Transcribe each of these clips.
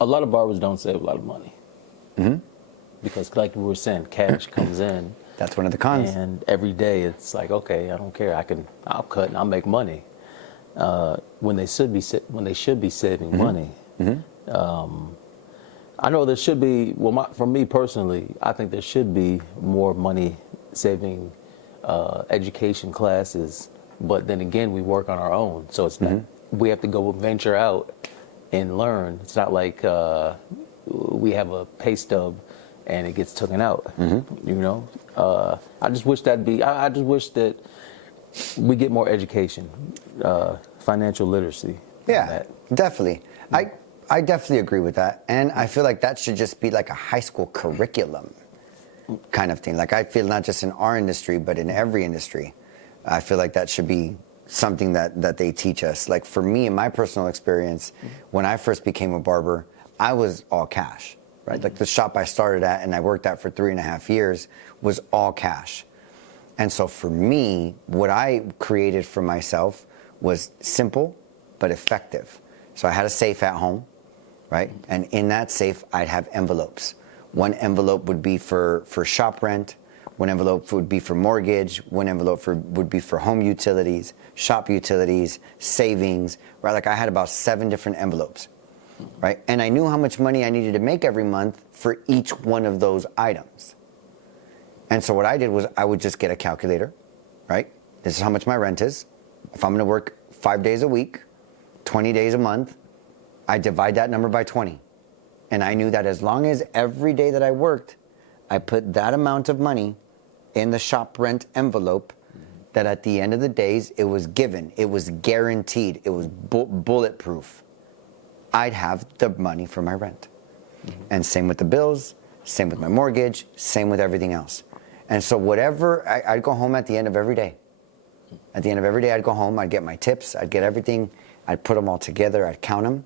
a lot of barbers don't save a lot of money. Because like we were saying, cash comes in. That's one of the cons. And every day it's like, okay, I don't care. I'll cut and I'll make money. When they should be saving money. I know there should be. Well, for me personally, I think there should be more money saving education classes. But then again, we work on our own, so it's not. We have to go venture out and learn. It's not like we have a pay stub and it gets taken out. You know, I just wish I just wish that we get more education, financial literacy. Yeah, definitely. I definitely agree with that, and I feel like that should just be like a high school curriculum kind of thing. Like I feel not just in our industry, but in every industry, I feel like that should be something that they teach us. Like for me, in my personal experience, when I first became a barber, I was all cash, right? Like the shop I started at and I worked at for 3.5 years was all cash. And so for me, what I created for myself was simple but effective. So I had a safe at home, right? And in that safe, I'd have envelopes. One envelope would be for shop rent. One envelope would be for mortgage. One envelope would be for home utilities, shop utilities, savings, right? Like I had about 7 different envelopes, right? And I knew how much money I needed to make every month for each one of those items. And so what I did was I would just get a calculator, right? This is how much my rent is. If I'm gonna work 5 days a week, 20 days a month, I divide that number by 20. And I knew that as long as every day that I worked, I put that amount of money in the shop rent envelope, that at the end of the days, it was given, it was guaranteed, it was bulletproof. I'd have the money for my rent. And same with the bills, same with my mortgage, same with everything else. And so whatever, I'd go home at the end of every day. At the end of every day, I'd go home, I'd get my tips, I'd get everything, I'd put them all together, I'd count them,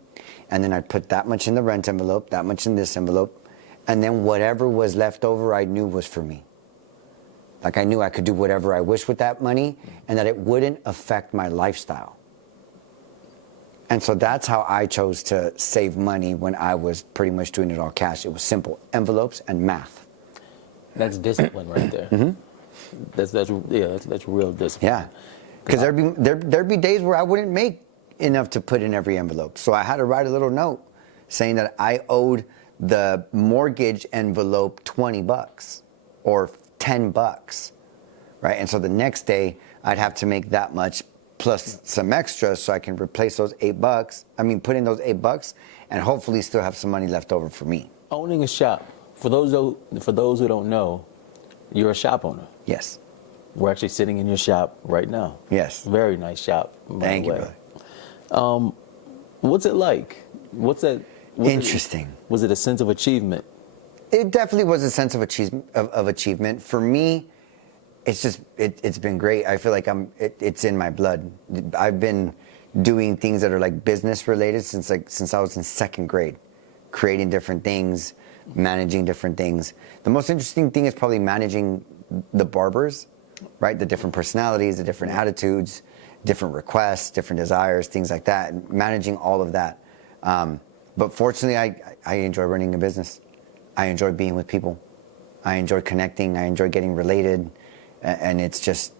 and then I'd put that much in the rent envelope, that much in this envelope, and then whatever was left over, I knew was for me. Like I knew I could do whatever I wished with that money, and that it wouldn't affect my lifestyle. And so that's how I chose to save money when I was pretty much doing it all cash. It was simple, envelopes and math. That's discipline right there. That's real discipline. Yeah, because there'd be days where I wouldn't make enough to put in every envelope. So I had to write a little note saying that I owed the mortgage envelope $20 or $10, right? And so the next day I'd have to make that much plus some extra so I can replace those $8. I mean, put in those $8 and hopefully still have some money left over for me. Owning a shop, for those who don't know, you're a shop owner. Yes. We're actually sitting in your shop right now. Yes. Very nice shop. Thank you, brother. What's it like? Interesting. Was it a sense of achievement? It definitely was a sense of achievement. For me, it's been great. I feel like it's in my blood. I've been doing things that are like business related since I was in 2nd grade, creating different things, managing different things. The most interesting thing is probably managing the barbers, right? The different personalities, the different attitudes, different requests, different desires, things like that, managing all of that. But fortunately, I enjoy running a business. I enjoy being with people. I enjoy connecting. I enjoy getting related. And it's just,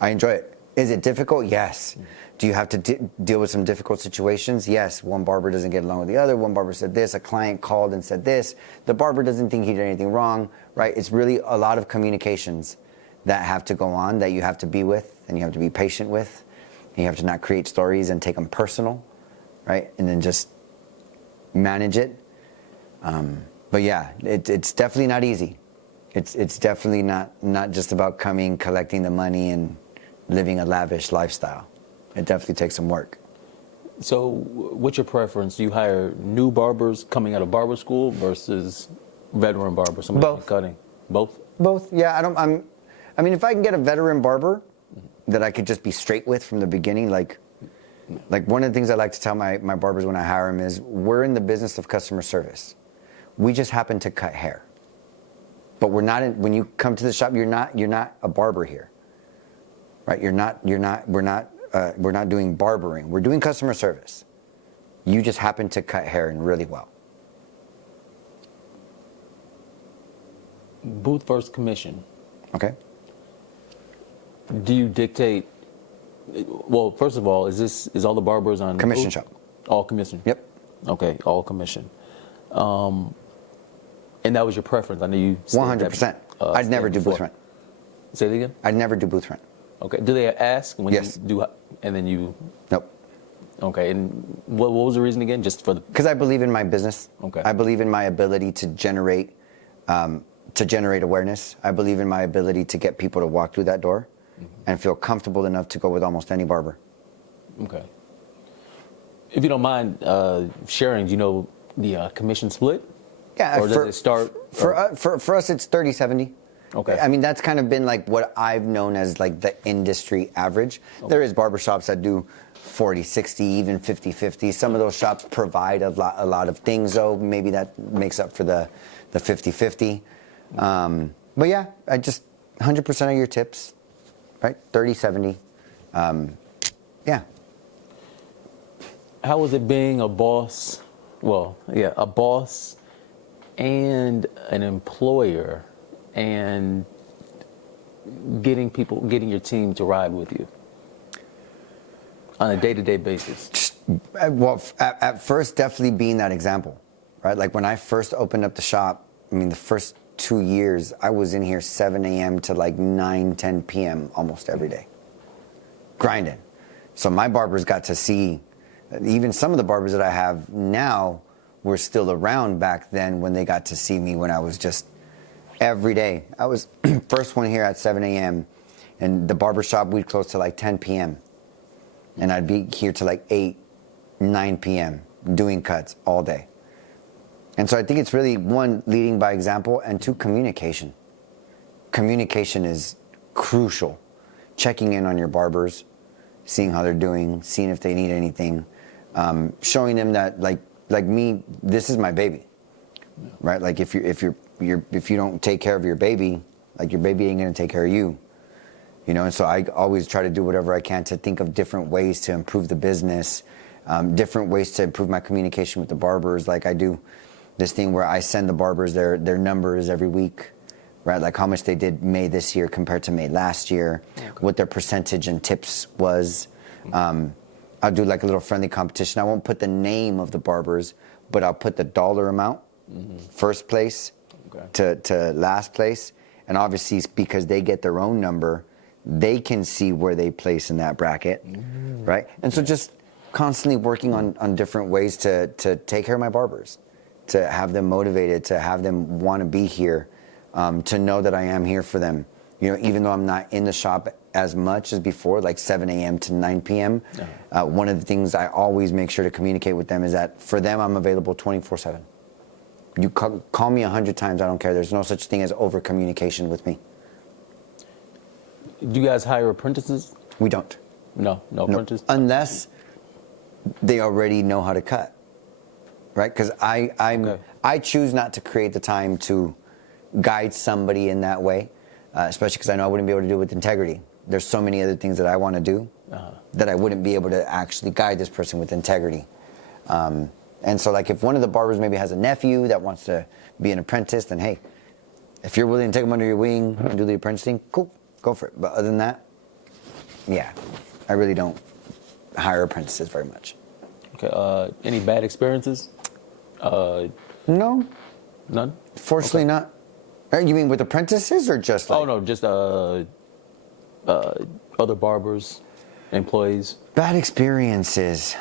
I enjoy it. Is it difficult? Yes. Do you have to deal with some difficult situations? Yes. One barber doesn't get along with the other. One barber said this. A client called and said this. The barber doesn't think he did anything wrong, right? It's really a lot of communications that have to go on, that you have to be with, and you have to be patient with. You have to not create stories and take them personal, right? And then just manage it. But yeah, it's definitely not easy. It's definitely not just about coming, collecting the money, and living a lavish lifestyle. It definitely takes some work. So what's your preference? Do you hire new barbers coming out of barber school versus veteran barbers? Both. Cutting? Both? Both, yeah. I mean, if I can get a veteran barber that I could just be straight with from the beginning, like one of the things I like to tell my barbers when I hire them is, we're in the business of customer service. We just happen to cut hair. But we're not when you come to the shop, you're not a barber here. Right? We're not doing barbering. We're doing customer service. You just happen to cut hair in really well. Booth versus commission. Okay. Do you dictate? Well, first of all, is all the barbers on Commission booth? shop. All commission. Yep. Okay, all commission. And that was your preference. I know you. 100%. I'd never do booth rent. Say it again. I'd never do booth rent. Okay. Do they ask when Yes. you do, and then you? Nope. Okay. And what was the reason again? Just for the. Because I believe in my business. Okay. I believe in my ability to generate awareness. I believe in my ability to get people to walk through that door and feel comfortable enough to go with almost any barber. Okay. If you don't mind sharing, do you know the commission split? Yeah. Or does it start? For us, it's 30-70. Okay. I mean, that's kind of been like what I've known as like the industry average. Okay. There is barbershops that do 40-60, even 50-50. Some of those shops provide a lot of things, though. Maybe that makes up for the 50-50. But yeah, I just 100% of your tips, right? 30-70. Yeah. How was it being a boss? Well, yeah, a boss and an employer, and getting your team to ride with you on a day-to-day basis? Well, at first, definitely being that example, right? Like when I first opened up the shop, I mean, the first 2 years, I was in here 7 a.m. to like 9-10 p.m. almost every day, grinding. So my barbers got to see, even some of the barbers that I have now were still around back then when they got to see me when I was just every day. I was first one here at 7 a.m. and the barbershop we'd close to like 10 p.m. and I'd be here to like 8-9 p.m. doing cuts all day. And so I think it's really, one, leading by example, and two, communication. Communication is crucial. Checking in on your barbers, seeing how they're doing, seeing if they need anything, showing them that like me, this is my baby, right? Like if you don't take care of your baby, like your baby ain't gonna take care of you, you know. And so I always try to do whatever I can to think of different ways to improve the business, different ways to improve my communication with the barbers. Like I do this thing where I send the barbers their numbers every week, right? Like how much they did May this year compared to May last year, okay, what their percentage and tips was. I'll do like a little friendly competition. I won't put the name of the barbers, but I'll put the dollar amount, first place, okay, to last place. And obviously, because they get their own number, they can see where they place in that bracket, right? And so just constantly working on different ways to take care of my barbers, to have them motivated, to have them want to be here, to know that I am here for them. You know, even though I'm not in the shop as much as before, like 7 a.m. to 9 p.m., one of the things I always make sure to communicate with them is that for them, I'm available 24/7. You call me 100 times, I don't care. There's no such thing as over-communication with me. Do you guys hire apprentices? We don't. No apprentices? Unless they already know how to cut, right? Because I choose not to create the time to guide somebody in that way, especially because I know I wouldn't be able to do it with integrity. There's so many other things that I want to do that I wouldn't be able to actually guide this person with integrity. And so like if one of the barbers maybe has a nephew that wants to be an apprentice, then hey, if you're willing to take them under your wing and do the apprentice thing, cool, go for it. But other than that, yeah, I really don't hire apprentices very much. Okay, any bad experiences? No. None? Fortunately not. You mean with apprentices or just like? Oh no, just other barbers, employees. Bad experiences.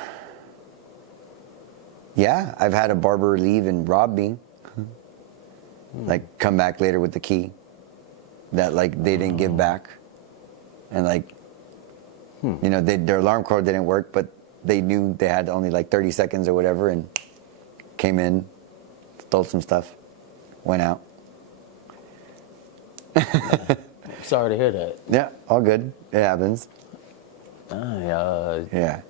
Yeah, I've had a barber leave and rob me. Like come back later with the key that like they didn't give back, and like you know their alarm code didn't work, but they knew they had only like 30 seconds or whatever, and came in, stole some stuff, went out. Sorry to hear that. Yeah, all good. It happens. Yeah.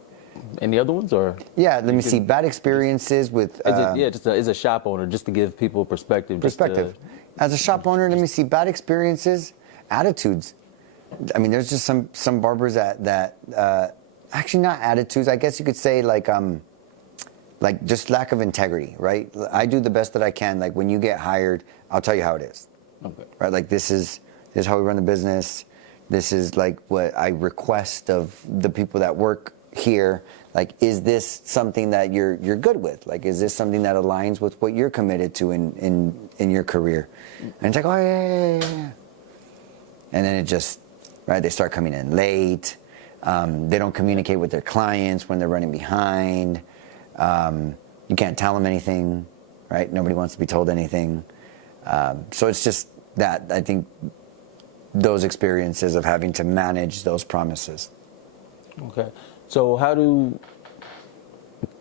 Any other ones or? Yeah, let me see. Bad experiences with. As a shop owner, just to give people perspective. As a shop owner, let me see. Bad experiences, attitudes. I mean, there's just some barbers that actually not attitudes. I guess you could say like like just lack of integrity, right? I do the best that I can. Like when you get hired, I'll tell you how it is, Okay. right? Like this is how we run the business. This is like what I request of the people that work here. Like, is this something that you're good with? Like, is this something that aligns with what you're committed to in your career? And it's like, oh yeah. And then it just, right? They start coming in late. They don't communicate with their clients when they're running behind. You can't tell them anything, right? Nobody wants to be told anything. So it's just that, I think, those experiences of having to manage those promises. Okay. So how do,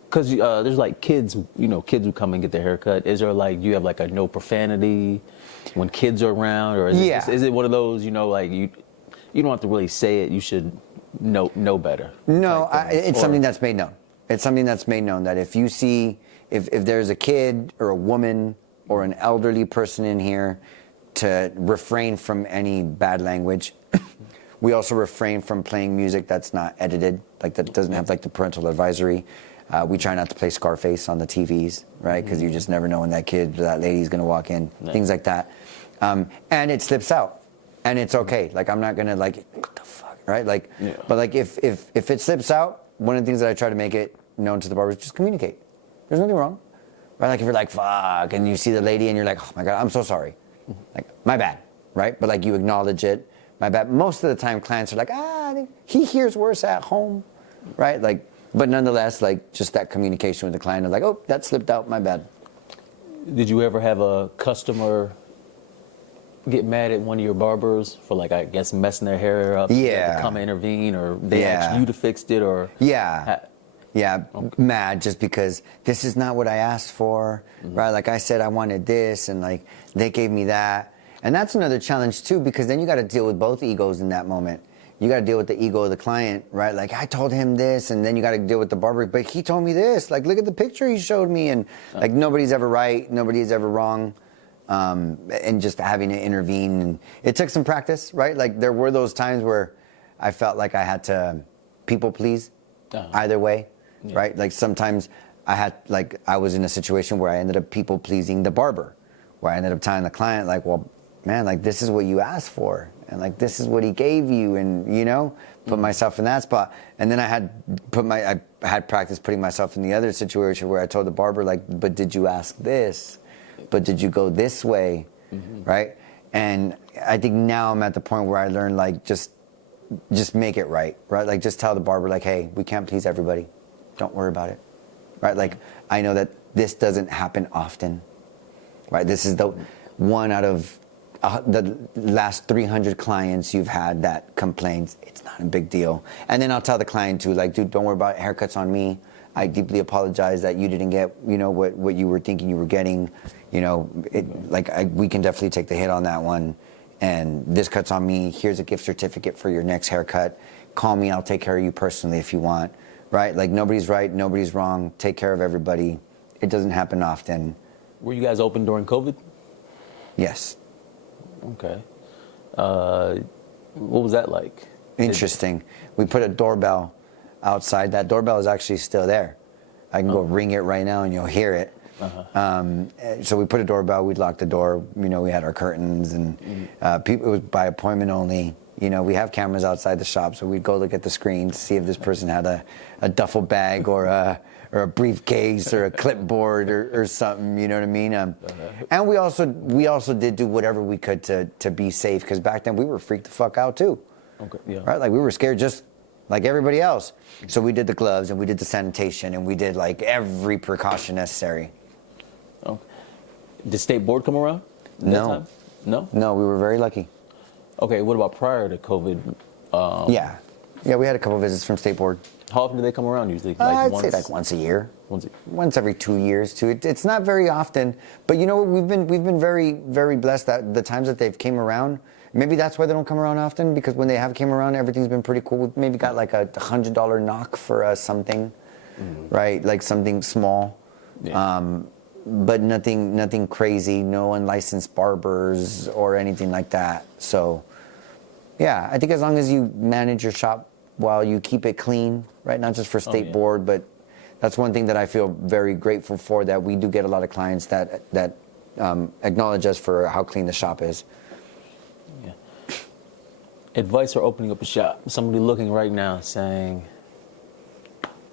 because there's like kids, kids who come and get their haircut. Is there like, you have like a no profanity when kids are around, or is it one of those, like you don't have to really say it, you should know better? No, it's something that's made known. It's something that's made known that if you see, if there's a kid or a woman or an elderly person in here, to refrain from any bad language. We also refrain from playing music that's not edited, like that doesn't have like the parental advisory. We try not to play Scarface on the TVs, right? Because you just never know when that kid or that lady's gonna walk in, things like that. And it slips out, and it's okay. Like I'm not gonna like, what the fuck, right? Like, but like if it slips out, one of the things that I try to make it known to the barbers, just communicate. There's nothing wrong, right? Like if you're like fuck, and you see the lady and you're like, oh my god, I'm so sorry, like my bad, right? But like you acknowledge it. My bad. Most of the time, clients are like, he hears worse at home, right? Like, but nonetheless, like just that communication with the client of like, oh, that slipped out, my bad. Did you ever have a customer get mad at one of your barbers for like, I guess, messing their hair up? Yeah. To come intervene, or they asked you to fix it, or? Yeah. Mad just because this is not what I asked for, right? Like I said, I wanted this, and like they gave me that. And that's another challenge too, because then you got to deal with both egos in that moment. You got to deal with the ego of the client, right? Like I told him this, and then you got to deal with the barber, but he told me this. Like look at the picture he showed me, and like nobody's ever right, nobody's ever wrong, and just having to intervene. And it took some practice, right? Like there were those times where I felt like I had to people please either way, right? Like sometimes I was in a situation where I ended up people pleasing the barber, where I ended up telling the client like, well, man, like this is what you asked for, and like this is what he gave you, and put myself in that spot. And then I had practice putting myself in the other situation where I told the barber like, but did you ask this? But did you go this way? Right? And I think now I'm at the point where I learned like just make it right? Like just tell the barber like, hey, we can't please everybody. Don't worry about it. Right? Like I know that this doesn't happen often. Right? This is the one out of the last 300 clients you've had that complains. It's not a big deal. And then I'll tell the client too, like, dude, don't worry about haircuts on me. I deeply apologize that you didn't get, what you were thinking you were getting. We can definitely take the hit on that one. And this cut's on me. Here's a gift certificate for your next haircut. Call me. I'll take care of you personally if you want. Right? Like nobody's right, nobody's wrong. Take care of everybody. It doesn't happen often. Were you guys open during COVID? Yes. Okay. What was that like? Interesting. We put a doorbell outside. That doorbell is actually still there. I can go ring it right now and you'll hear it. So we put a doorbell. We'd lock the door. We had our curtains, and people. It was by appointment only. We have cameras outside the shop, so we'd go look at the screen to see if this person had a duffel bag or a briefcase or a clipboard or something, you know what I mean? And we also did do whatever we could to be safe, because back then we were freaked the fuck out too. Okay. Yeah. Right? Like we were scared just like everybody else. So we did the gloves, and we did the sanitation, and we did like every precaution necessary. Oh. Did State Board come around? No. No? No, we were very lucky. Okay, what about prior to COVID? Yeah, we had a couple visits from State Board. How often do they come around usually? I'd say like once a year. Once every 2 years too. It's not very often, but we've been very, very blessed that the times that they've came around. Maybe that's why they don't come around often, because when they have came around, everything's been pretty cool. We've maybe got like a $100 knock for something, right? Like something small, but nothing crazy. No unlicensed barbers or anything like that. So, yeah, I think as long as you manage your shop while you keep it clean, right? Not just for State Board, but That's one thing that I feel very grateful for, that we do get a lot of clients that acknowledge us for how clean the shop is. Yeah. Advice for opening up a shop. Somebody looking right now saying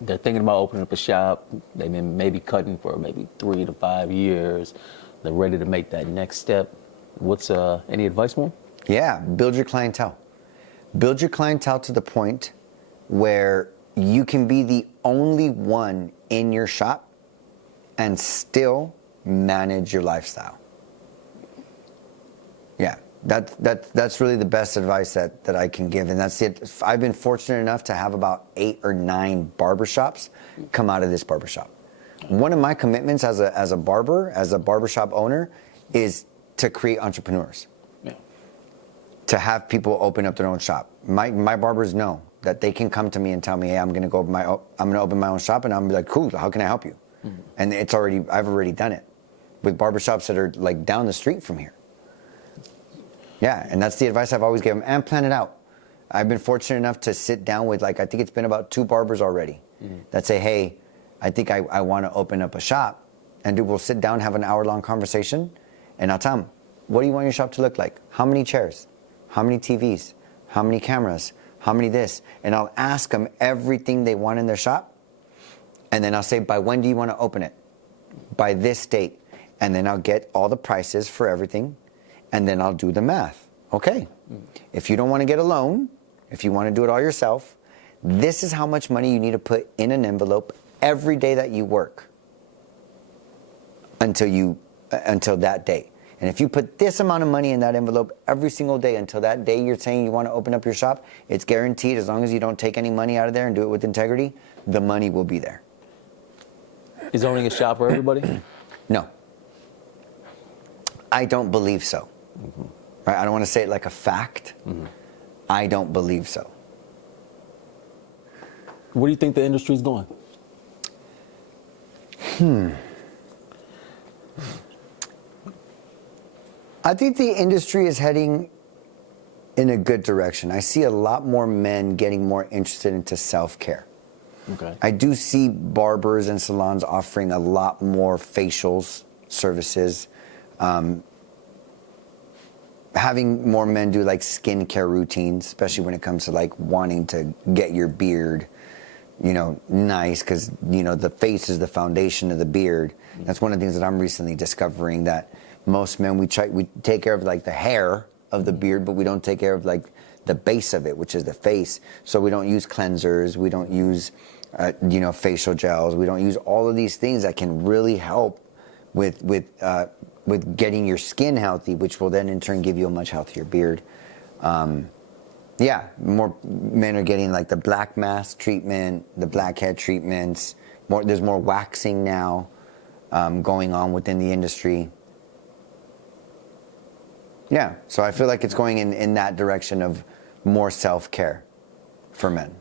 they're thinking about opening up a shop. They've been maybe cutting for maybe 3 to 5 years. They're ready to make that next step. What's any advice for them? Yeah, build your clientele. Build your clientele to the point where you can be the only one in your shop and still manage your lifestyle. Yeah, that's really the best advice that I can give, and that's it. I've been fortunate enough to have about 8 or 9 barbershops come out of this barbershop. One of my commitments as a barbershop owner, is to create entrepreneurs. Yeah. To have people open up their own shop. My barbers know that they can come to me and tell me, hey, I'm going to open my own shop, and I'm like, cool, how can I help you? Mm-hmm. And I've already done it with barbershops that are like down the street from here. Yeah, and that's the advice I've always given them, and plan it out. I've been fortunate enough to sit down with, like, I think it's been about 2 barbers already that say, hey, I think I want to open up a shop, and we'll sit down, have an hour-long conversation, and I'll tell them, what do you want your shop to look like? How many chairs? How many TVs? How many cameras? How many this? And I'll ask them everything they want in their shop, and then I'll say, by when do you want to open it? By this date. And then I'll get all the prices for everything, and then I'll do the math. Okay, if you don't want to get a loan, if you want to do it all yourself, this is how much money you need to put in an envelope every day that you work until that day. And if you put this amount of money in that envelope every single day until that day you're saying you want to open up your shop, it's guaranteed, as long as you don't take any money out of there and do it with integrity, the money will be there. Is owning a shop for everybody? No. I don't believe so. Mm-hmm. Right? I don't want to say it like a fact. Mm-hmm. I don't believe so. Where do you think the industry's going? I think the industry is heading in a good direction. I see a lot more men getting more interested into self-care. Okay. I do see barbers and salons offering a lot more facials services. Having more men do like skincare routines, especially when it comes to like wanting to get your beard, nice, because, the face is the foundation of the beard. That's one of the things that I'm recently discovering, that most men, we take care of like the hair of the beard, but we don't take care of like the base of it, which is the face. So we don't use cleansers, we don't use, facial gels, we don't use all of these things that can really help with getting your skin healthy, which will then in turn give you a much healthier beard. More men are getting like the black mask treatment, the blackhead treatments. There's more waxing now going on within the industry. Yeah, so I feel like it's going in that direction of more self-care for men.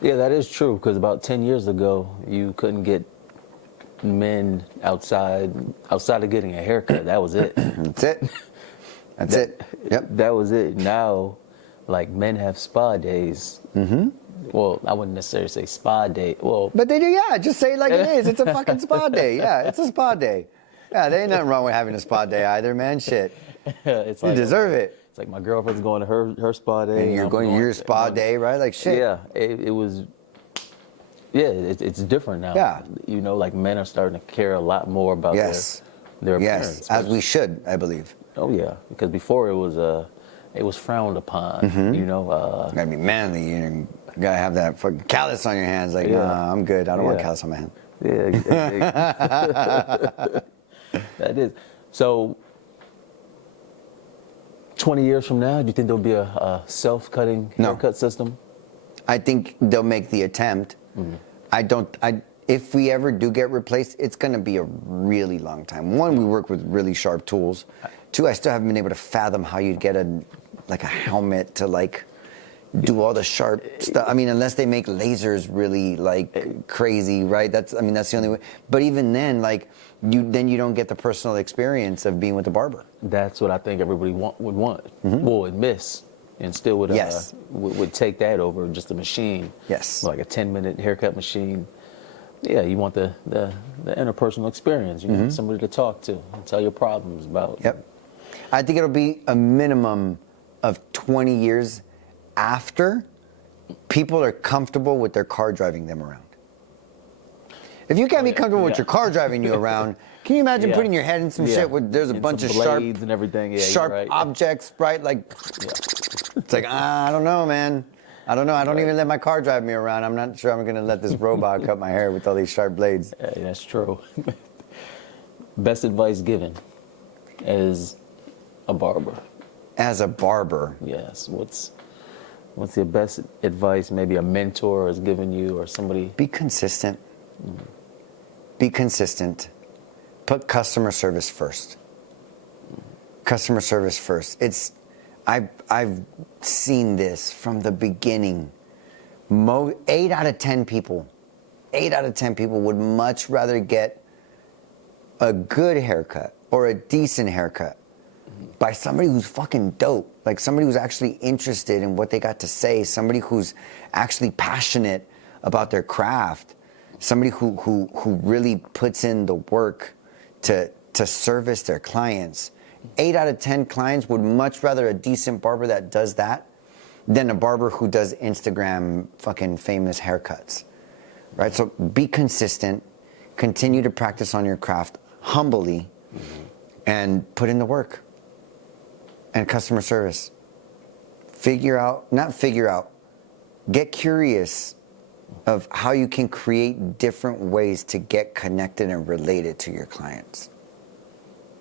Yeah, that is true, because about 10 years ago, you couldn't get men outside of getting a haircut. That was it. That's it. That's it. Yep. That was it. Now, like, men have spa days. Mm-hmm. Well, I wouldn't necessarily say spa day. Well, but they do, yeah. Just say it like it is. It's a fucking spa day. Yeah, it's a spa day. Yeah, there ain't nothing wrong with having a spa day either, man. Shit. It's you like, deserve it. It's like my girlfriend's going to her spa day. And you're going to your spa day, right? Like, shit. Yeah, it was... Yeah, it's different now. Yeah. Like, men are starting to care a lot more about their appearance. Yes, as we should, I believe. Oh, yeah, because before it was frowned upon, Gotta be manly, you gotta have that fucking callus on your hands. Like, nah, I'm good. I don't want callus on my hand. Yeah, that is. So, 20 years from now, do you think there'll be a self-cutting haircut system? I think they'll make the attempt. Mm-hmm. If we ever do get replaced, it's going to be a really long time. One, we work with really sharp tools. Two, I still haven't been able to fathom how you'd get a helmet to like do all the sharp stuff. I mean, unless they make lasers really like crazy, right? That's the only way. But even then, like you don't get the personal experience of being with the barber. That's what I think everybody would want. Mm-hmm. Would miss. And still would take that over just a machine. Yes. Like a 10-minute haircut machine. Yeah, you want the interpersonal experience. You want somebody to talk to and tell your problems about. Yep. I think it'll be a minimum of 20 years after people are comfortable with their car driving them around. If you can't be comfortable with your car driving you around, can you imagine putting your head in some shit where there's a bunch of sharp blades and everything, sharp objects, right? Like, it's like, I don't know, man. I don't know. I don't even let my car drive me around. I'm not sure I'm going to let this robot cut my hair with all these sharp blades. Hey, that's true. Best advice given as a barber. As a barber. Yes. What's your best advice? Maybe a mentor has given you, or somebody. Be consistent. Be consistent. Put customer service first. Customer service first. I've seen this from the beginning. 8 out of 10 people would much rather get a good haircut or a decent haircut by somebody who's fucking dope, like somebody who's actually interested in what they got to say, somebody who's actually passionate about their craft, somebody who really puts in the work to service their clients. 8 out of 10 clients would much rather a decent barber that does that than a barber who does Instagram fucking famous haircuts, right? So be consistent, continue to practice on your craft humbly, and put in the work. And customer service. Get curious of how you can create different ways to get connected and related to your clients.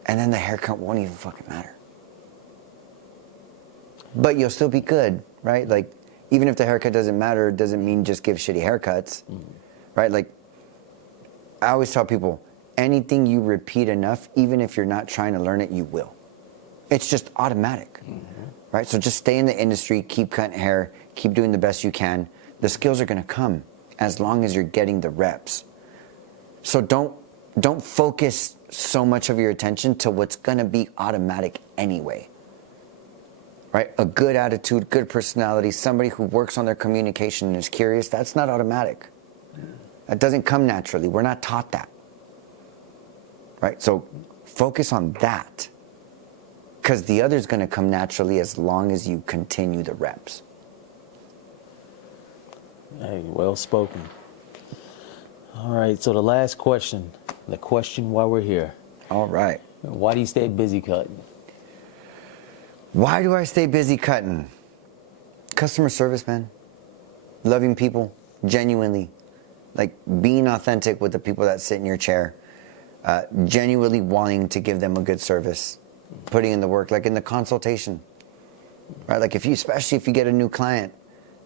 And then the haircut won't even fucking matter. But you'll still be good, right? Like, even if the haircut doesn't matter, it doesn't mean just give shitty haircuts, right? Like, I always tell people, anything you repeat enough, even if you're not trying to learn it, you will. It's just automatic, right? So just stay in the industry, keep cutting hair, keep doing the best you can. The skills are gonna come as long as you're getting the reps. So don't focus so much of your attention to what's gonna be automatic anyway, right? A good attitude, good personality, somebody who works on their communication and is curious, that's not automatic. That doesn't come naturally. We're not taught that, right? So focus on that, because the other's gonna come naturally as long as you continue the reps. Hey, well spoken. All right, so the last question, the question why we're here. All right. Why do you stay busy cutting? Why do I stay busy cutting? Customer service, man. Loving people, genuinely. Like being authentic with the people that sit in your chair. Genuinely wanting to give them a good service. Putting in the work, like in the consultation. Right? Like especially if you get a new client,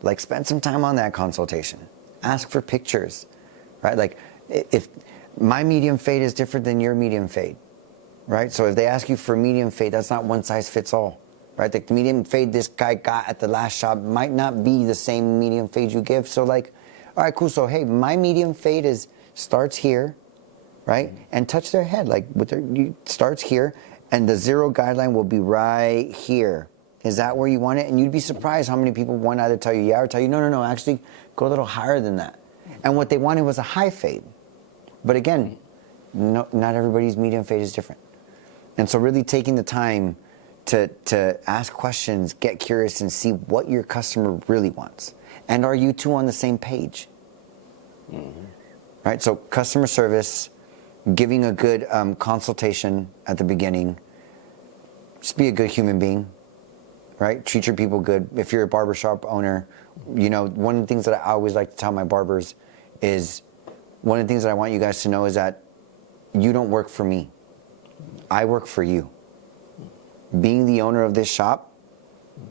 like spend some time on that consultation. Ask for pictures. Right? Like if my medium fade is different than your medium fade. Right? So if they ask you for medium fade, that's not one size fits all. Right? The medium fade this guy got at the last shop might not be the same medium fade you give. So like, all right, cool. So hey, my medium fade starts here, right? And touch their head, like starts here, and the zero guideline will be right here. Is that where you want it? And you'd be surprised how many people want either tell you yeah or tell you no, actually go a little higher than that. And what they wanted was a high fade. But again, not everybody's medium fade is different. And so really taking the time to ask questions, get curious, and see what your customer really wants. And are you two on the same page? Right? So customer service, giving a good consultation at the beginning. Just be a good human being. Right? Treat your people good. If you're a barbershop owner, you know, one of the things that I always like to tell my barbers is, one of the things that I want you guys to know is that you don't work for me. I work for you. Being the owner of this shop,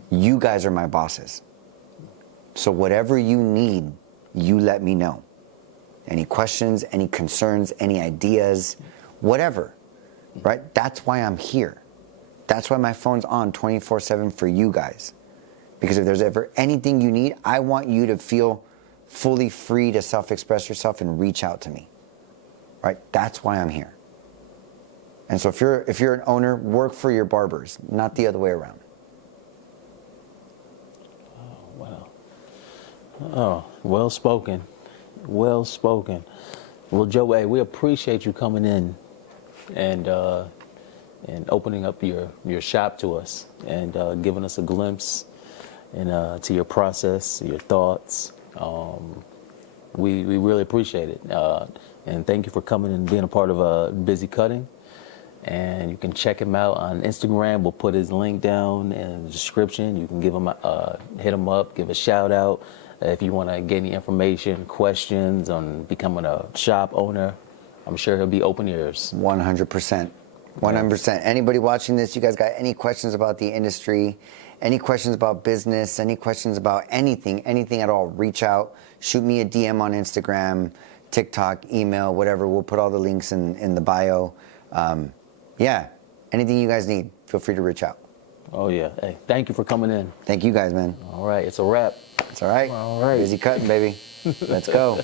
you guys are my bosses. So whatever you need, you let me know. Any questions, any concerns, any ideas, whatever, right? That's why I'm here. That's why my phone's on 24/7 for you guys. Because if there's ever anything you need, I want you to feel fully free to self-express yourself and reach out to me, right? That's why I'm here. And so if you're an owner, work for your barbers, not the other way around. Oh, wow. Oh, well spoken. Well spoken. Well, Joe, hey, we appreciate you coming in and opening up your shop to us and giving us a glimpse to your process, your thoughts. We really appreciate it. And thank you for coming and being a part of Buzy Cutting. And you can check him out on Instagram. We'll put his link down in the description. You can give him hit him up, give a shout out. If you want to get any information, questions on becoming a shop owner, I'm sure he'll be open ears. 100%. 100%. Anybody watching this, you guys got any questions about the industry, any questions about business, any questions about anything at all, reach out. Shoot me a DM on Instagram, TikTok, email, whatever. We'll put all the links in the bio. Yeah, anything you guys need, feel free to reach out. Oh, yeah. Hey, thank you for coming in. Thank you guys, man. All right, it's a wrap. It's all right. All right. Buzy Cutting, baby. Let's go.